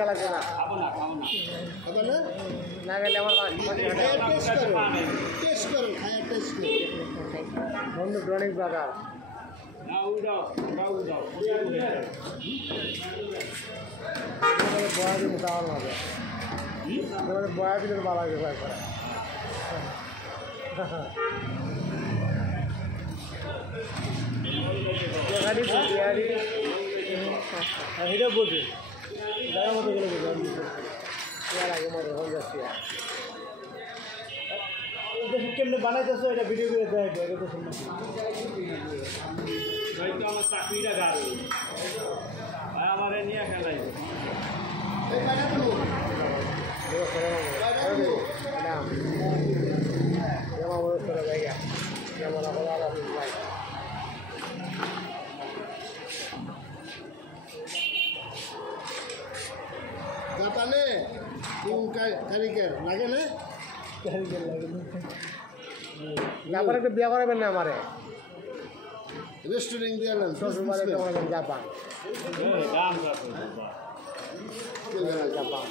লাগবে না না গেলে আমার বন্ধু ড্রনিং ব্রাদার বয়া দিন যাওয়ার মাঝে বয়া দিলে ভালো লাগবে ভয় করে এটা বোঝে জায়গা মতো গেলে বোঝে আগে মতো হয়ে যাচ্ছি কেমনি বানাইতেছো এটা ভিডিও করে দেয় এটা তো শুনছি আমার চাকরিটা গাড়ি আমার নিয়ে খেলাই জাপানে কোন কারিগর লাগে না জাপানে একটা বিয়ে করাবেন না আমারে রেস্টুরেন্ট দিয়ে এলেন জাপান জাপান